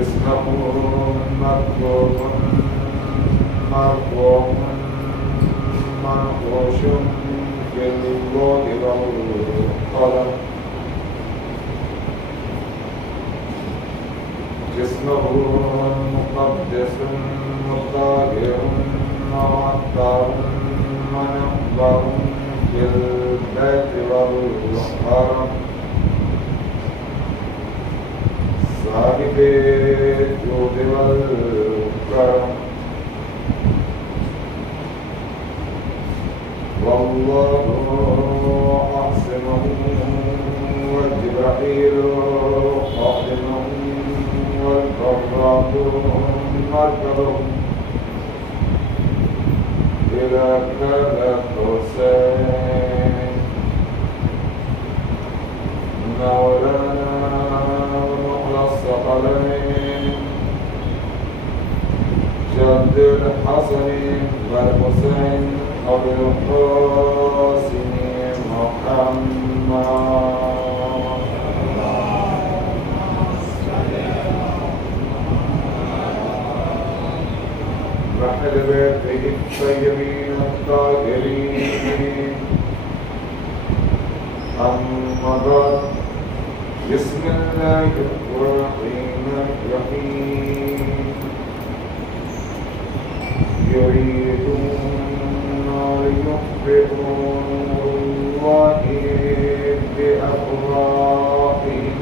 اسمه مكتوب مرفوع منقوش في اللوح والقلم جسمه مقدس مطهر معطر منبر في البيت والحرم صاحب الجود والكرم والله أحسنه وجبريل خادمه والبراق مركبه إلى كذا حسين مولانا الثقلين جد الحسن والحسين أبو القاسم محمد وأهل بيته الطيبين الطاهرين أما بعد بسم الله الرحمن الرحيم يريدون ليطفئوا الله بأفواههم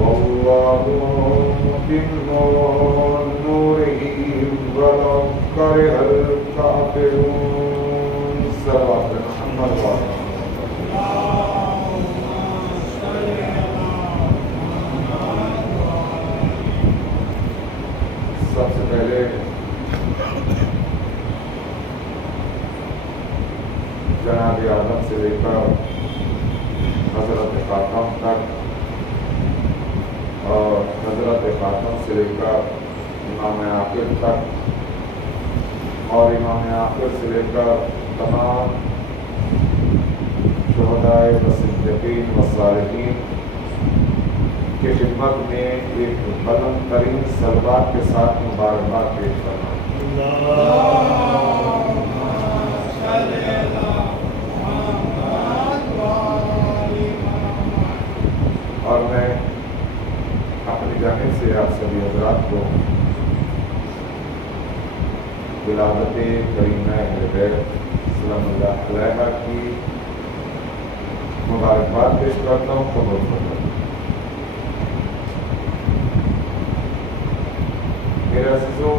والله متم نوره ولو كره الكافرون صلوات محمد وعلى سب سے پہلے جناب آدم سے لے کر حضرت خاتم تک اور حضرت خاتم سے لے کر امام آخر تک اور امام آخر سے لے کر تمام شہدائے و صدیقین و صالحین کی خدمت میں ایک بلند ترین سلوات کے ساتھ مبارکباد پیش فرمائیں۔ اور میں اپنی جانب سے آپ سبھی حضرات کو ولادت کریمہ اہل بیت سلام اللہ علیہا کی مبارکباد پیش کرتا ہوں۔ قبول فرمائیں۔ میرے عزیزوں،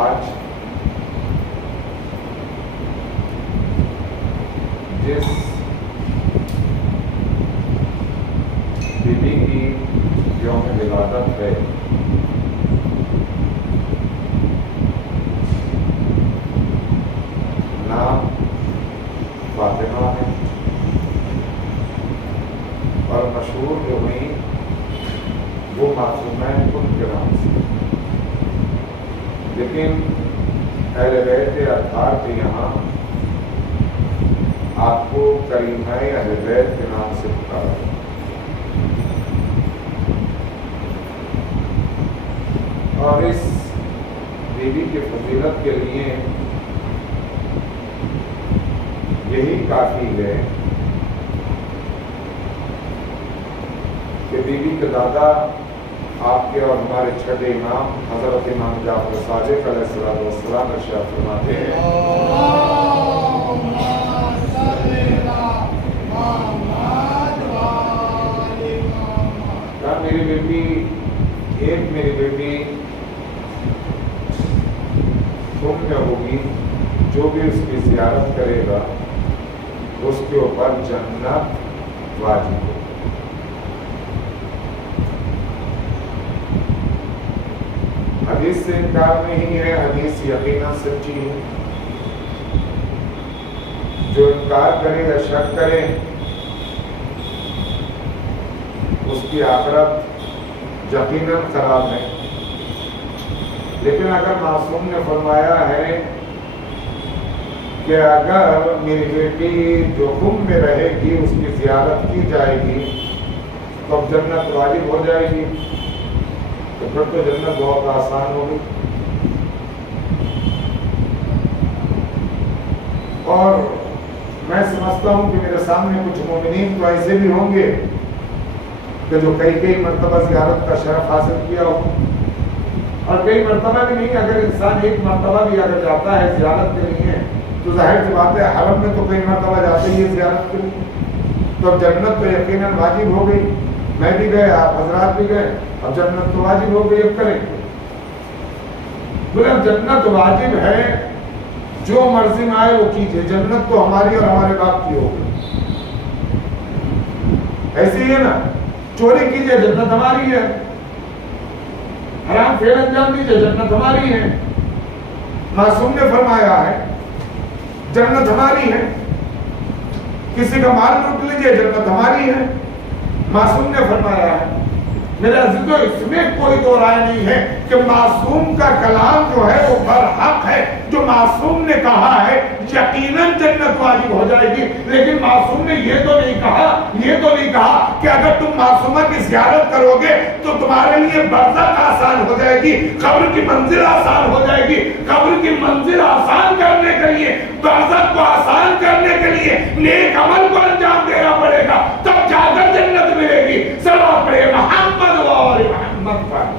آج جس بی بی کی یوم ولادت ہے، نام فاطمہ ہے اور مشہور جو ہوئی وہ معصومین ان کے نام سے، لیکن اہل بیت اطہار کے یہاں آپ کو کریمہ اہل بیت کے نام سے پکارا۔ اور اس بیوی کی فضیلت کے لیے یہی کافی ہے کہ بیوی کے دادا آپ کے اور ہمارے چھٹے امام حضرت امام جعفر صادق علیہ السلام ارشاد فرماتے ہیں کیا میری بیٹی تم میں ہوگی، جو بھی اس کی زیارت کرے گا اس کے اوپر جنت واجب ہوگی۔ حدیث سے انکار نہیں ہے، حدیث یقیناً سچی ہے۔ جو انکار کرے یا شک کرے اس کی آخرت یقیناً خراب ہے۔ لیکن اگر معصوم نے فرمایا ہے کہ کہ اگر میری بیٹی جو خم میں رہے گی اس کی زیارت کی جائے گی تو اب جنت واجب ہو جائے گی، تو پھر تو جنت بہت آسان ہوگی۔ اور میں سمجھتا ہوں کہ میرے سامنے کچھ مومنین تو ایسے بھی ہوں گے کہ جو کئی مرتبہ زیارت کا شرف حاصل کیا ہو، اور کئی مرتبہ بھی نہیں، اگر انسان ایک مرتبہ بھی اگر جاتا ہے زیارت کے لیے تو ظاہر سی بات ہے حرم میں تو کئی مرتبہ جاتے ہی ہے زیارت کے لیے، تو اب جنت تو یقیناً واجب ہو گئی۔ میں بھی گئے، آپ حضرات بھی گئے، اب جنت تو واجب ہو گئی، اب کریں گے بولے اب جنت واجب ہے، جو مرضی میں آئے وہ کیجئے، جنت تو ہماری اور ہمارے باپ کی ہو گئی۔ ایسے ہی ہے نا، چوری کیجئے جنت ہماری ہے، حرام فعل انجام دیجئے جنت ہماری ہے۔ معصوم نے فرمایا ہے جنت ہماری ہے، کسی کا مال لوٹ لیجئے جنت ہماری ہے۔ معصوم نے فرمایا ہے، میرے عزیزو اس میں کوئی دو رائے نہیں ہے کہ معصوم کا کلام جو ہے وہ برحق ہے۔ جو معصوم نے کہا ہے یقیناً جنت واجب ہو جائے گی، لیکن معصوم نے یہ تو نہیں کہا کہ اگر تم معصومہ کی زیارت کرو گے تو تمہارے لیے برزخ آسان ہو جائے گی، قبر کی منزل آسان ہو جائے گی۔ قبر کی منزل آسان کرنے کے لیے، برزخ کو آسان کرنے کے لیے نیک عمل کو انجام دینا پڑے گا، تب جا کر جنت ملے گی۔ صلوات پڑھیں محمد اور محمد پر۔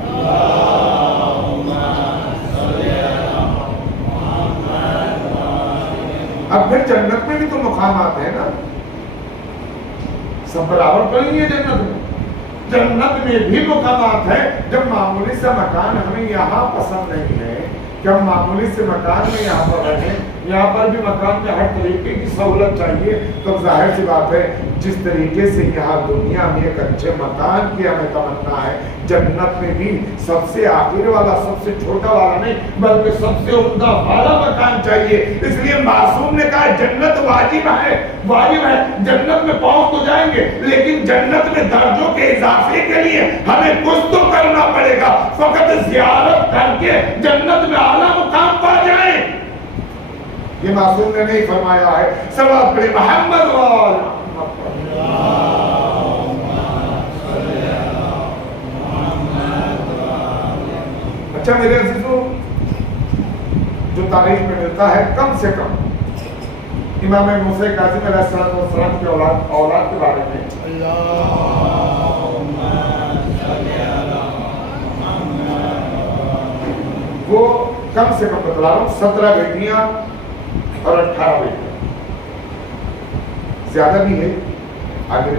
اب پھر جنت میں بھی تو مقامات ہیں نا، سب برابر تو نہیں ہے جنت میں، جنت میں بھی مقامات ہیں۔ جب معمولی سا مکان ہمیں یہاں پسند نہیں ہے کہ ہم معمولی سے مکان میں یہاں پر رہیں، یہاں پر بھی مکان میں ہر طریقے کی سہولت چاہیے، تو ظاہر سی بات ہے جس طریقے سے یہاں دنیا میں ایک اچھے مکان کی ہمیں تمنا ہے، جنت میں بھی سب سے آخر والا، سب سے چھوٹا والا نہیں بلکہ سب سے عمدہ والا مکان چاہیے۔ اس لیے معصوم نے کہا جنت واجب ہے، جنت میں پہنچ تو جائیں گے لیکن جنت میں درجوں کے اضافے کے لیے ہمیں کچھ تو کرنا پڑے گا، فقط زیارت کر کے جنت میں اعلیٰ مقام پا جائیں یہ معصوم نے نہیں فرمایا ہے۔ صلوات پڑھیں محمد وآل اچھا میرے عزیزو، جو تاریخ میں ملتا ہے کم سے کم امام موسیٰ کاظم علیہ السلام کے اولاد کے بارے میں وہ کم سے کم بتلا رہا ہوں 17 بیٹیاں اور 18 بیٹیاں، زیادہ بھی ہے آگے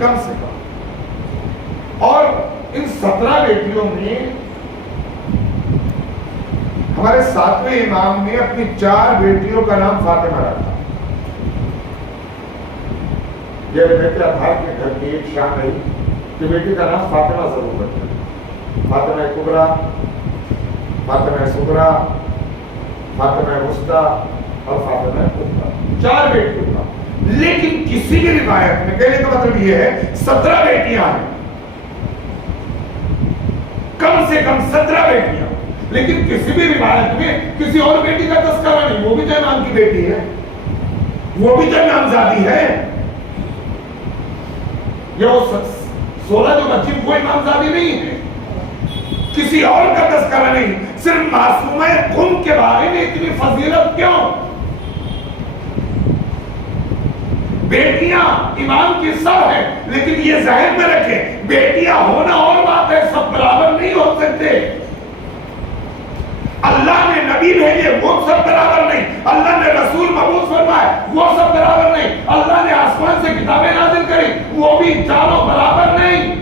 کم سے کم۔ اور ان 17 بیٹیوں میں ہمارے 7ویں امام نے اپنی 4 بیٹیوں کا نام فاطمہ رکھا۔ یہ بیٹے ابھار کے گھر کی ایک شان رہی کہ بیٹی کا نام فاطمہ ضرور رکھا، فاطمہ کبریٰ، فاطمہ صغریٰ، فاطمہ وسطیٰ اور فاطمہ قبریٰ، 4 بیٹیوں کا۔ لیکن کسی بھی روایت میں، کہنے کا مطلب یہ ہے 17 بیٹیاں ہیں، کم سے کم 17 بیٹیاں، لیکن کسی بھی روایت میں کسی اور بیٹی کا تذکرہ نہیں، وہ بھی تو امام کی بیٹی ہے، وہ بھی تو امامزادی ہے، یا وہ 16 جو بچی وہ امامزادی نہیں ہے، کسی اور کا تذکرہ نہیں، صرف معصومہ قم کے بارے میں اتنی فضیلت کیوں؟ بیٹیاں امام کی سب ہے، لیکن یہ ذہن میں رکھیں بیٹیاں ہونا اور بات ہے، سب برابر نہیں ہو سکتے۔ اللہ نے نبی بھیجے وہ سب برابر نہیں، اللہ نے رسول مبعوث فرمائے وہ سب برابر نہیں، اللہ نے آسمان سے کتابیں نازل کری وہ بھی چاروں برابر نہیں۔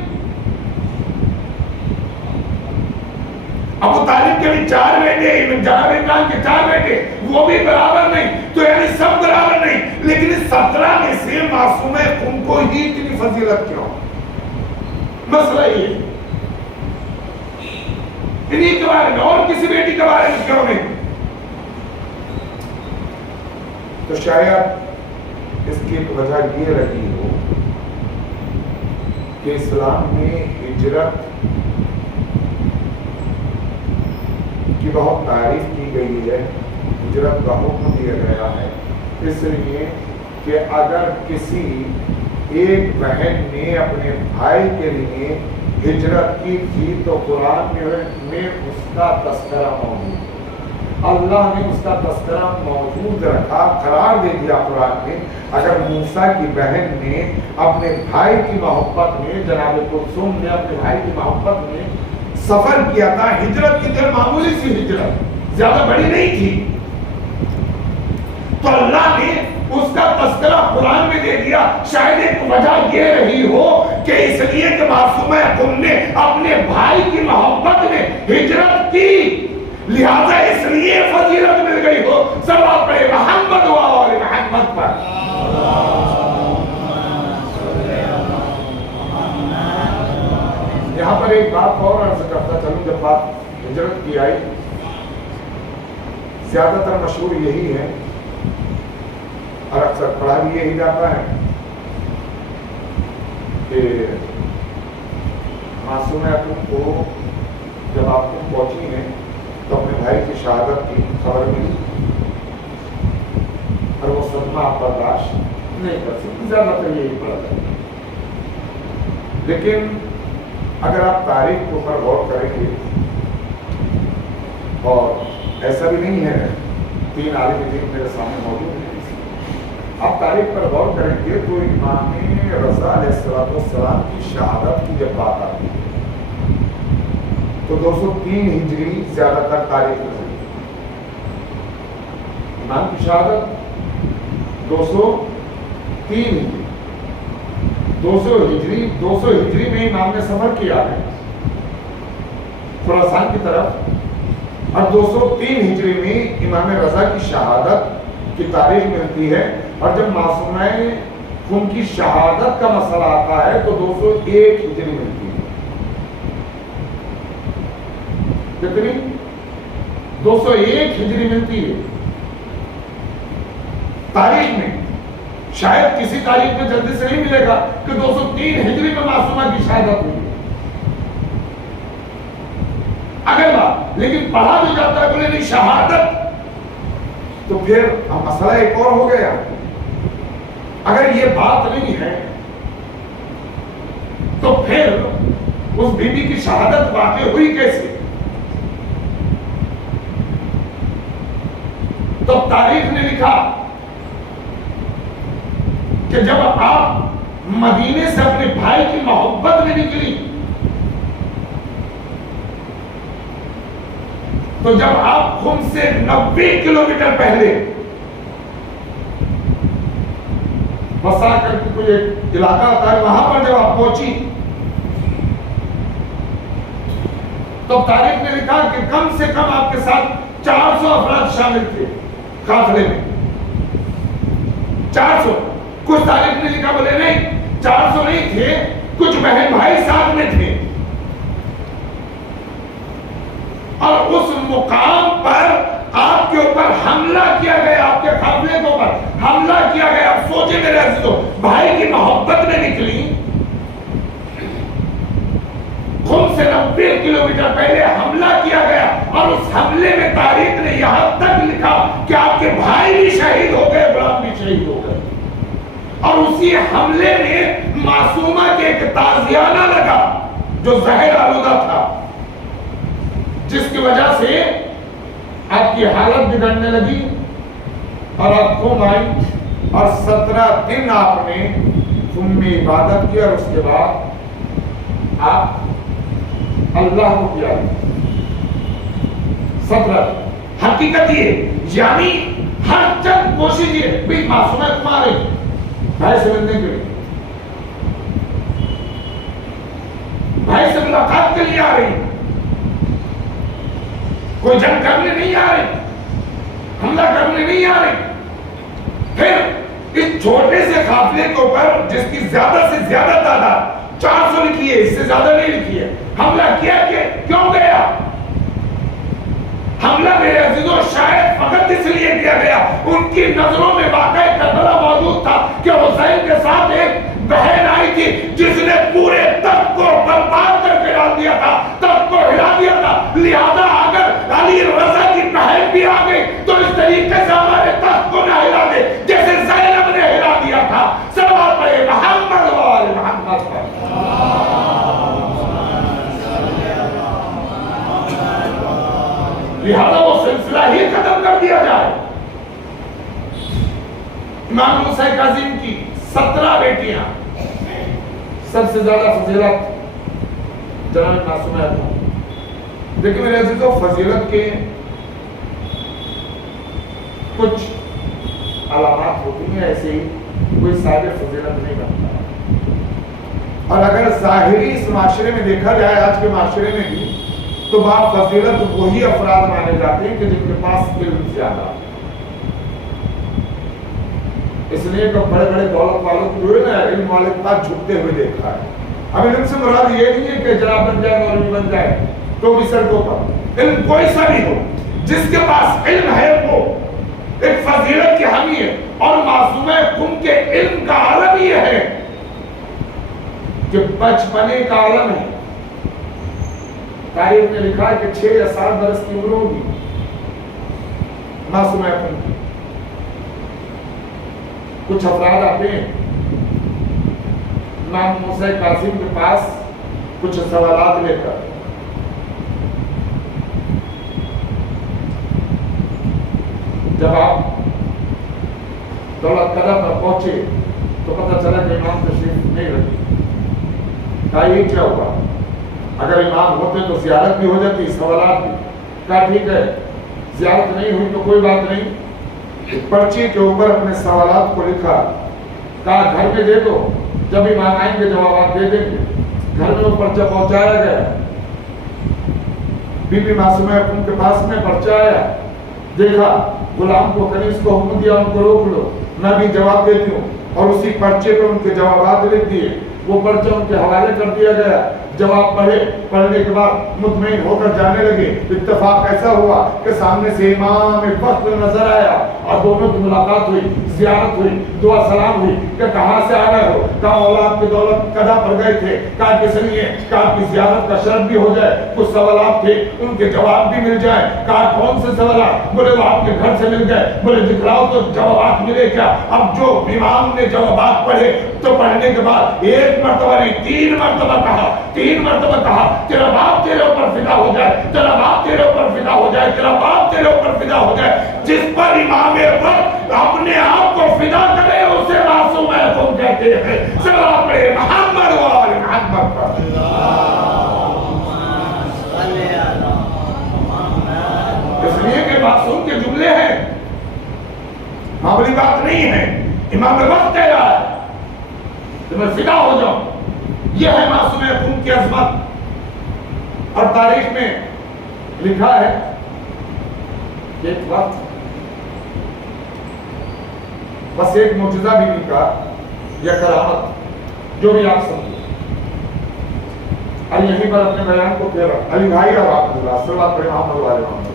ابو طالب کے بھی 4 بیٹے، جناب عمران کے 4 بیٹے، وہ بھی برابر نہیں، تو یعنی سب برابر نہیں، لیکن اس 17 میں سے معصومہ قم کو ہی اتنی فضیلت کیوں؟ مسئلہ یہ انہی کے بارے میں، اور کسی بیٹی کے بارے میں کیوں نہیں؟ تو شاید اس کی وجہ یہ رہی ہو کہ اسلام میں ہجرت کی بہت تعریف کی گئی ہے، ہجرت کا حکم دیا گیا ہے، اس لیے کہ اگر کسی ایک بہن نے اپنے بھائی کے لیے ہجرت کی تھی تو قرآن میں اس کا تذکرہ موجود ہے، اللہ نے اس کا تذکرہ موجود رکھا، قرار دے دیا قرآن میں۔ اگر موسیٰ کی بہن نے اپنے بھائی کی محبت میں، جناب کلثوم نے اپنے بھائی کی محبت میں سفر کیا تھا، ہجرت کی غیر معمولی سی ہجرت، زیادہ بڑی نہیں تھی، تو اللہ نے اس کا تذکرہ قرآن میں دے دیا۔ شاید ایک وجہ یہ رہی ہو کہ اس لیے کہ معصومہ تم نے اپنے بھائی کی محبت میں ہجرت کی، لہذا اس لیے فضیلت مل گئی ہو۔ سب آپ پڑھے محمد و آل محمد پر۔ یہاں پر ایک بات اور عرض کرتا چلوں، جب بات ہجرت کی آئی، زیادہ تر مشہور یہی ہے اور اکثر پڑھا بھی یہی جاتا ہے کہ معصومہ تم کو جب آپ تم پہنچی ہیں تو اپنے بھائی کی شہادت کی خبر ملی اور وہ صدمہ آپ برداشت نہیں کر سکتی، زیادہ تر یہی پڑھا جاتا ہے۔ لیکن اگر آپ تاریخ کے اوپر غور کریں گے، اور ایسا بھی نہیں ہے، 3 عالم دین میرے سامنے موجود ہیں، آپ تاریخ پر غور کریں گے تو امام رضا علیہ السلام کی شہادت کی جب بات آتی ہے تو 203 ہجری زیادہ تر تاریخ میں ہے۔ امام کی شہادت 203 ہجری، 200 ہجری میں امام نے سفر کیا ہے خراسان کی طرف، اور 203 ہجری میں امام رضا کی شہادت کی تاریخ ملتی ہے، اور جب معصومہ ان کی شہادت کا مسئلہ آتا ہے تو 201 ہجری ملتی ہے۔ کتنی؟ 201 ہجری ملتی ہے تاریخ میں۔ شاید کسی تاریخ میں جلدی سے نہیں ملے گا کہ 203 ہجری میں معصومہ کی شہادت ہوئی، اگر بات، لیکن پڑھا بھی جاتا ہے بولے نہیں شہادت، تو پھر مسئلہ ایک اور ہو گیا۔ اگر یہ بات نہیں ہے تو پھر اس بی بی کی شہادت واقع ہوئی کیسے؟ تو تاریخ نے لکھا کہ جب آپ مدینے سے اپنے بھائی کی محبت میں نکلی تو جب آپ خم سے 90 کلومیٹر پہلے بسا کر کے کوئی ایک علاقہ آتا ہے، وہاں پر جب آپ پہنچی تو تاریخ نے لکھا کہ کم سے کم آپ کے ساتھ 400 افراد شامل تھے قافلے میں۔ 400، کچھ تاریخ نے لکھا بولے نہیں 400 نہیں تھے، کچھ بہن بھائی ساتھ میں تھے، اور اس مقام پر آپ کے اوپر حملہ کیا گیا، آپ کے قافلے کے اوپر حملہ کیا گیا۔ سوچے میرے عزیزو، بھائی کی محبت میں نکلی، خم سے 90 کلومیٹر پہلے حملہ کیا گیا، اور اس حملے میں تاریخ نے یہاں تک لکھا کہ آپ کے بھائی بھی شہید ہو گئے، غلام بھی شہید ہو گئے، اور اسی حملے میں معصومہ کے ایک تازیانہ لگا جو زہر آلودہ تھا، جس کی وجہ سے آپ کی حالت بگڑنے لگی اور آپ خم آئی، اور 17 دن آپ نے خم میں عبادت کی، اور اس کے بعد آپ اللہ کو کیا 17۔ حقیقت یہ یعنی ہر چند کوشش یہ بھی معصومہ تمہارے بھائی سے ملنے کے لیے، بھائی سے ملاقات کے لیے آ رہی، کوئی جنگ کرنے نہیں آ رہی، حملہ کرنے نہیں آ رہی۔ پھر اس چھوٹے سے قافلے کے اوپر جس کی زیادہ سے زیادہ تعداد 400 لکھی ہے، اس سے زیادہ نہیں لکھی ہے، حملہ کیا کہ کیوں گیا؟ حملہ میرے عزیزوں شاید فقط اس لیے کیا گیا، ان کی نظروں میں واقعہ کربلا موجود تھا کہ حسین کے ساتھ ایک بہن آئی تھی جس نے پورے تخت کو برباد کر کے ڈال دیا تھا، تخت کو ہلا دیا تھا، لہذا اگر علی رضا کی بہن بھی آ گئی تو اس طریقے لہذا وہ سلسلہ ہی ختم کر دیا جائے۔ امام موسیٰ کاظم کی 17 بیٹیاں، سب سے زیادہ فضیلت جناب معصومہ ہے۔ دیکھیں میرے عزیزو، فضیلت کے کچھ علامات ہوتی ہیں، ایسے ہی کوئی صاحب فضیلت نہیں بنتا۔ اور اگر ظاہری اس معاشرے میں دیکھا جائے، آج کے معاشرے میں بھی، تو با فضیلت وہی افراد مانے جاتے ہیں کہ جن کے پاس علم زیادہ۔ اس لیے کہ بڑے بڑے دولت والوں کو جو ہے نا، علم والے کے پاس جھکتے ہوئے دیکھا ہے۔ اب علم سے مراد یہ نہیں ہے کہ جناب بن جائے، مولوی بن جائے تو بھی سڑکوں پر، علم کوئی سا بھی ہو، جس کے پاس علم ہے وہ ایک فضیلت کی حامی ہے۔ اور معصومہ کم کے علم کا عالم یہ ہے کہ بچپنے کا عالم ہے۔ تاریخ نے لکھا ہے کہ 6 یا 7 برس کی عمر ہوگی معصومہ کم کی۔ کچھ افراد آتے ہیں امام موسیٰ کاظم کے پاس کچھ سوالات لے کر، جب آپ دولت قدر پر پہنچے تو پتہ چلا کہ امام تشریف نہیں رکھی۔ کہا یہ کیا ہوا؟ اگر امام ہوتے تو زیارت بھی ہو جاتی، سوالات بھی۔ کہا ٹھیک ہے، زیارت نہیں ہوئی تو کوئی بات نہیں۔ پرچی کے اوپر اپنے سوالات کو لکھا، کہا گھر میں دے دو، جب امام آئیں گے جوابات دے دیں گے۔ گھر میں وہ پرچہ پہنچایا گیا۔ بی بی معصومہ ان کے پاس میں پرچہ آیا، دیکھا، غلام کو کنیز کو حکم دیا ان کو روک لو، میں بھی جواب دیتی ہوں، اور اسی پرچے پر ان کے جوابات لکھ دیے۔ وہ پرچہ ان کے حوالے کر دیا گیا۔ جواب پڑھے، پڑھنے کے بعد مطمئن ہو کر جانے لگے۔ اتفاق ایسا ہوا کہ سامنے سے امام وقت نظر آیا اور دونوں کی ملاقات ہوئی، زیارت ہوئی، دعا سلام ہوئی کہ کہاں سے آ گئے ہو؟ کہا اولاد کی دولت قضا پر گئے تھے۔ کہا کس لیے؟ کہا آپ کی زیارت کا شرط بھی ہو جائے، کچھ سوالات تھے ان کے جواب بھی مل جائے۔ کہا کون سے سوالات؟ بولے وہ آپ کے گھر سے مل گئے۔ بولے دکھلاؤ تو جوابات ملے کیا؟ اب جو امام نے جوابات پڑھے تو پڑھنے کے بعد 1 مرتبہ نہیں 3 مرتبہ کہا، 3 مرتبہ کہا تیرا باپ تیرے اوپر فدا ہو جائے، تیرا باپ تیرے اوپر فدا ہو جائے، تیرا باپ تیرے اوپر فدا ہو جائے۔ جس پر امام وقت اپنے آپ کو فدا کرے اسے معصوم کم کہتے ہیں۔ صلوات پڑھے محمد و آل محمد پر۔ اس لیے کہ معصوم کے جملے ہیں، معمولی بات نہیں ہے۔ امام وقت کہہ رہا ہے کہ میں فدا ہو جاؤں۔ یہ ہے معصوم کم کی عظمت۔ اور تاریخ میں لکھا ہے کہ ایک وقت بس ایک معجزہ بھی نہیں کا یا کرامت جو بھی آپ سمجھیں، اور یہیں پر اپنے بیان کو پھیرا علی بھائی اور آپ اللہ صلی اللہ علیہ وسلم۔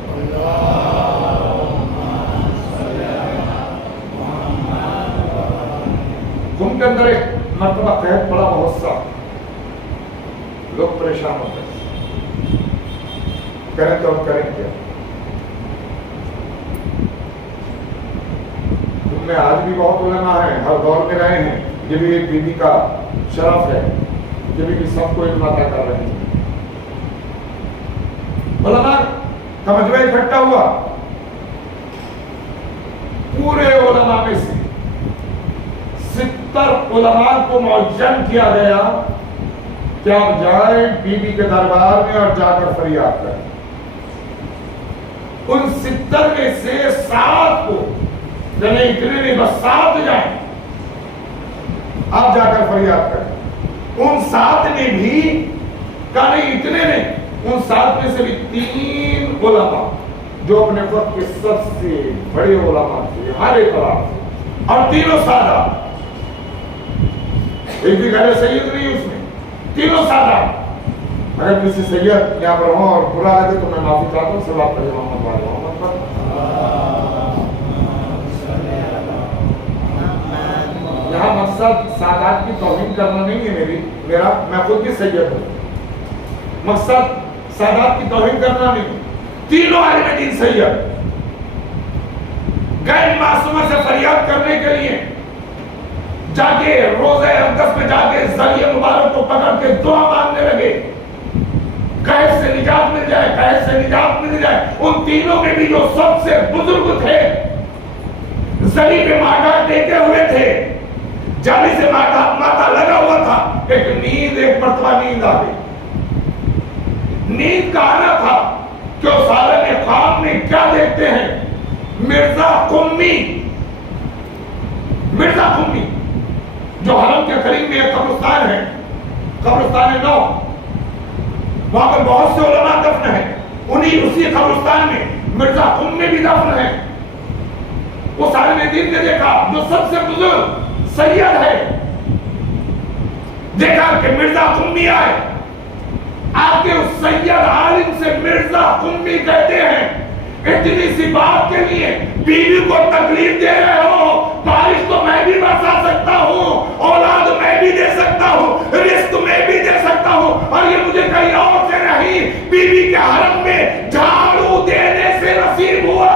کم کے اندر ایک مرتبہ قحط پڑا بہت سا، لوگ پریشان ہوتے ہیں، کریں تو کریں کیا؟ تم میں آج بھی بہت علماء ہیں، ہر دور میں رہے ہیں، یہ بھی ایک بیوی کا شرف ہے، یہ بھی سب کو علم عطا کر رہے ہیں۔ علماء کا مجمع اکٹھا ہوا، پورے علماء میں سے 70 علماء کو معین کیا گیا کہ آپ جائیں بی بی کے دربار میں اور جا کر فریاد کریں۔ ان 70 میں سے 7 کو، یعنی اتنے نہیں بس 7 جائیں، آپ جا کر فریاد کریں۔ ان 7 نے بھی کہا نہیں اتنے نہیں، ان 7 میں سے بھی 3 علماء جو اپنے وقت کے سب سے بڑے علماء تھے ہر ایک طرح سے، اور تینوں سادہ، ایک بھی گھر سید نہیں اس میں، تینوں سادہ۔ اگر کسی سید یہاں پر ہوں اور برا لگے تو میں معافی چاہتا ہوں، صلوات پڑھیں محمد وعلی محمد پر۔ یہاں مقصد سادات کی توہین کرنا نہیں ہے میرا، میں خود بھی سید ہوں، مقصد سادات کی توہین کرنا نہیں۔ تینوں عالم دین سید گئے معصومہ سے فریاد کرنے کے لیے، جا کے روزہ اقدس میں جا کے ذریعہ مبارک کو پکڑ کے دعا مانگنے لگے قید سے نجات مل جائے، قید سے نجات مل جائے۔ ان تینوں میں بھی جو سب سے بزرگ تھے، زری پہ ماتھا ٹیکے ہوئے تھے، جالی سے ماتھا لگا ہوا تھا، ایک مرتبہ نیند آ گئی۔ نیند کا آنا تھا کہ اس عالم خواب میں کیا دیکھتے ہیں؟ مرزا قمی جو حرم کے قریب میں ایک قبرستان ہے، قبرستان نو، وہاں پر بہت سے علماء دفن ہیں، اسی قبرستان میں مرزا قمی بھی دفن ہے۔ اس عالم دین نے دیکھا جو سب سے بزرگ سید ہے، دیکھا کہ مرزا قمی آئے، آگے اس سید عالم سے مرزا قمی کہتے ہیں اتنی سی بات کے لیے بیوی کو تکلیف دے رہے ہو، بارش تو میں بھی برسا سکتا ہوں، اولاد میں بھی دے سکتا ہوں، رزق میں بھی دے سکتا ہوں، اور یہ مجھے کہیں اور سے نہیں بیوی کے حرم میں جھاڑو دینے سے نصیب ہوا۔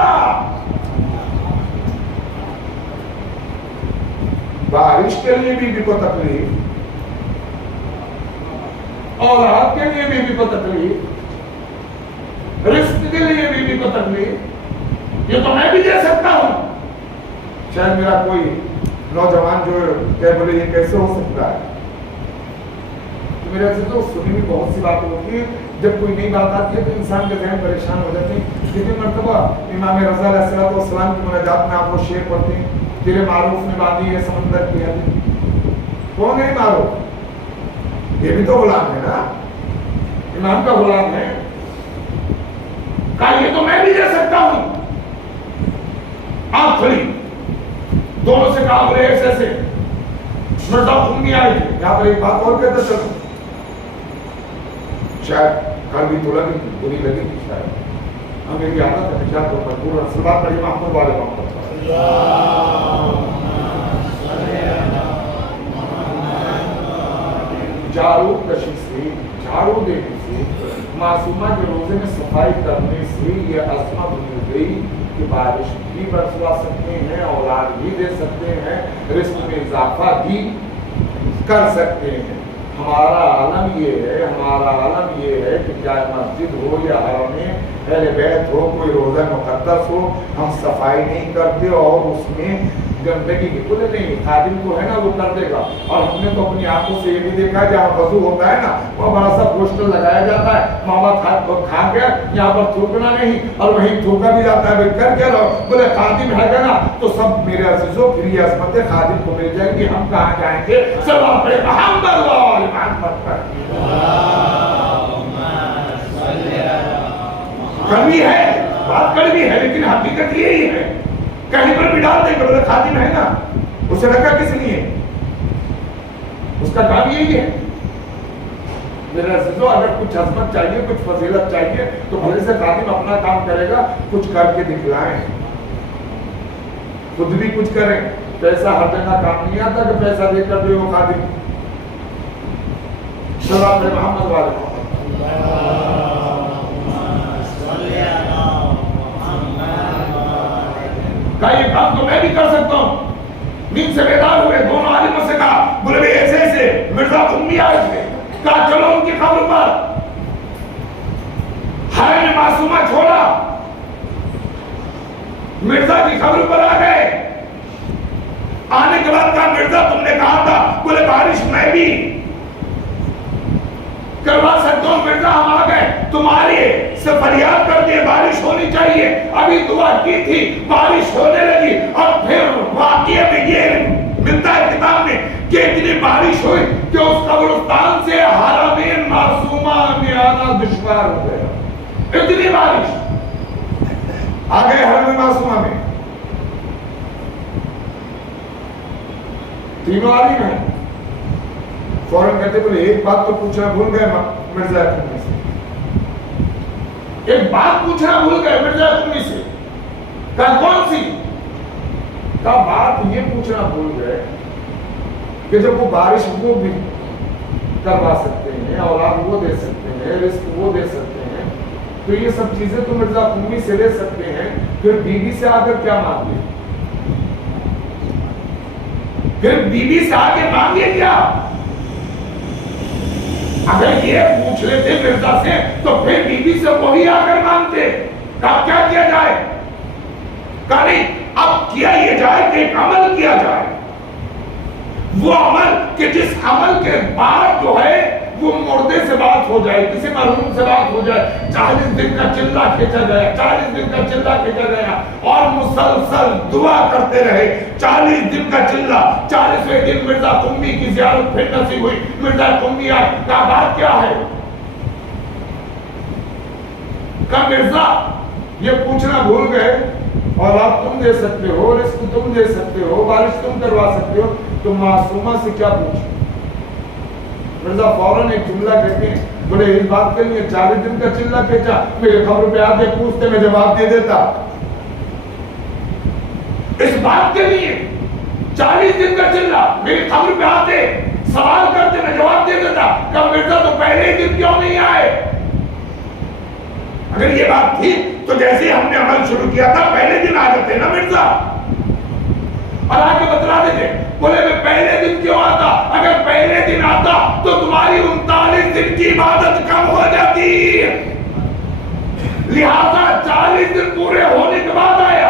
بارش کے لیے بیوی کو تکلیف، اولاد کے لیے بیوی کو تکلیف، رزق کے لیے بیوی کو تکلیف، یہ تو میں بھی دے سکتا ہوں۔ شاید میرا کوئی نوجوان جو کہ بولے یہ کیسے ہو سکتا ہے؟ تو میرے سے تو سنی بھی بہت سی باتیں ہوتی ہے، جب کوئی نئی بات آتی ہے تو انسان کے ذہن پریشان ہو جاتے ہیں۔ کتنی مرتبہ امام رضا علیہ السلام کی مناجات میں آپ وہ شعر پڑھتے ہیں، تیرے معروف نے باندھی ہے سمندر کی حد۔ کون ہے معروف؟ یہ بھی تو غلام ہے نا، امام کا غلام ہے۔ کہا یہ تو میں بھی دے سکتا ہوں۔ آپ کھڑی دونوں سے کہا بولے ایسے مرزا قمی آئے تھے، یہاں پر ایک بات اور کہتا چلو، شاید کل بھی تو لگی تھی، بری لگی تھی شاید، ہم میری عادت ہے نشاط پر پورا سلوات پڑھی محمود والے محمد جھاڑو کشی سے، جھاڑو دینے سے، معصومہ کے روزے میں صفائی کرنے سے یہ عظمت مل گئی کہ بارش بھی برسوا سکتے ہیں، اولاد بھی دے سکتے ہیں، رزق میں اضافہ بھی کر سکتے ہیں۔ ہمارا عالم یہ ہے کہ چاہے مسجد ہو یا حرم اہل بیت ہو، کوئی روزہ مقدس ہو، ہم صفائی نہیں کرتے اور اس میں گندگی کی کچھ نہیں، خادم کو ہے نا وہ کر دے گا۔ اور ہم نے تو اپنی آنکھوں سے یہ بھی دیکھا ہے جہاں وضو ہوتا ہے نا وہ بڑا سا پوسٹر لگایا جاتا ہے، ماما کھا کے یہاں پر تھوکنا نہیں، اور وہیں تھوکا بھی جاتا ہے کر کے رہو، بولے خادم ہے گا نا تو سب میرے عزیزوں پھر یہ عظمت خادم کو مل جائے گی، ہم کہاں جائیں گے؟ سب اپنے محمد وال محمد پر کڑوی ہے، بات کڑوی ہے لیکن حقیقت یہی ہے۔ کہیں پر بھی ڈال دیں گے بولے خادم ہے نا، اسے رکھا کس لیے؟ اس کا کام یہی ہے۔ میرے عزیزو اگر کچھ عظمت چاہیے، کچھ فضیلت چاہیے تو بھلے سے خادم اپنا کام کرے گا، کچھ کر کے دکھلائیں، خود بھی کچھ کریں۔ پیسہ ہر جگہ کام نہیں آتا کہ پیسہ دے کر دے وہ خادم۔ سلام علیہ محمد والے کا یہ کام تو میں بھی کر سکتا ہوں۔ نیند سے بیدار ہوئے، دونوں عالموں سے کہا بولے بھائی ایسے مرزا قمی آئے تھے، کہا چلو ان کی قبر پر۔ حرم معصومہ چھوڑا، مرزا کی قبر پر آ گئے۔ آنے کے بعد کہا مرزا تم نے کہا تھا، بولے بارش میں بھی کروا سکتا ہوں۔ مرزا ہم آ گئے، تمہاری سے فریاد کر دے بارش ہونی چاہیے، ابھی دعا کی تھی بارش ہونے لگی۔ اور پھر واقعے میں یہ ملتا ہے کتاب میں کہ اتنی بارش ہوئی کہ اس قبرستان سے حرم معصومہ میں آنا دشوار ہو گیا، اتنی بارش۔ آ گئے حرم معصومہ میں، تینوں عالم ہیں، فوراً کہتے بولے ایک بات تو پوچھنا بھول گئے مرزا قمی سے، ایک بات پوچھنا بھول گئے مرزا قمی سے۔ کہا کون سی؟ کہا بات یہ پوچھنا بھول گئے کہ جب وہ بارش وہ بھی کروا سکتے ہیں، اولاد وہ دے سکتے ہیں، رزق وہ دے سکتے ہیں، تو یہ سب چیزیں تو مرزا قمی سے لے سکتے ہیں، پھر بیوی سے آ کر کیا مانگے؟ پھر بیوی سے آ کے مانگے کیا؟ اگر یہ پوچھ لیتے مرزا سے تو پھر بی بی سے وہی آ کر مانگتے کہ اب کیا کیا جائے، کہ نہیں اب کیا یہ جائے کہ ایک عمل کیا جائے، وہ عمل کہ جس عمل کے بعد جو ہے وہ مردے سے بات ہو جائے، کسی مرحوم سے بات ہو جائے۔ 40 دن کا چلہ کھینچا گیا، 40 دن کا چلہ کھینچا گیا اور مسلسل دعا کرتے رہے۔ 40 دن کا چلہ، 40ویں دن مرزا قمی کی زیارت پھر نصیب ہوئی۔ مرزا قمی آئے، کہا بات کیا ہے؟ کہا مرزا یہ پوچھنا بھول گئے، اولاد تم دے سکتے ہو، رزق تم دے سکتے ہو، بارش تم کروا سکتے ہو، تو معصومہ سے کیا پوچھو؟ مرزا فوراً ایک جملہ کہتے ہیں، بولے اس بات کے لیے 40 دن کا چلہ کھینچا، میرے خبر پہ آتے پوچھتے میں جواب دے دیتا۔ اس بات کے لیے 40 دن کا چلہ میری خبر پہ آتے سوال کرتے میں جواب دے دیتا، کہ مرزا تو پہلے ہی دن کیوں نہیں آئے؟ اگر یہ بات تھی تو جیسے ہم نے عمل شروع کیا تھا پہلے دن آ جاتے نا مرزا، اور آ کے بتلا دیتے۔ بولے میں پہلے دن کیوں آتا؟ اگر پہلے دن آتا تو تمہاری 39 دن کی عبادت کم ہو جاتی، لہذا 40 دن پورے ہونے کے بعد آیا۔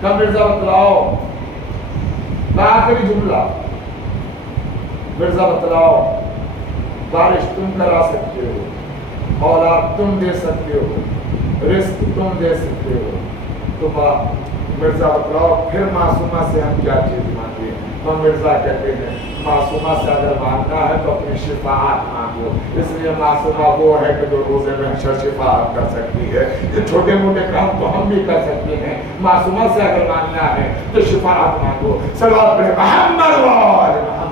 کہ مرزا بتلاؤ، آخری جملہ، مرزا بتلاؤ بارش تم کرا سکتے ہو، اولاد تم دے سکتے ہو، رزق تم دے سکتے ہو، تو مرزا بتلاؤ پھر معصومہ سے ہم کیا چیز مانگے؟ ہم مرزا کہتے ہیں معصومہ سے اگر مانگنا ہے تو اپنی شفاعت مانگو، اس لیے معصومہ وہ ہے کہ جو روزے محشر شفاعت کر سکتی ہے۔ یہ چھوٹے موٹے کام تو ہم بھی کر سکتے ہیں، معصومہ سے اگر مانگنا ہے تو شفاعت مانگو۔ صلوات پڑھے محمد و آل محمد۔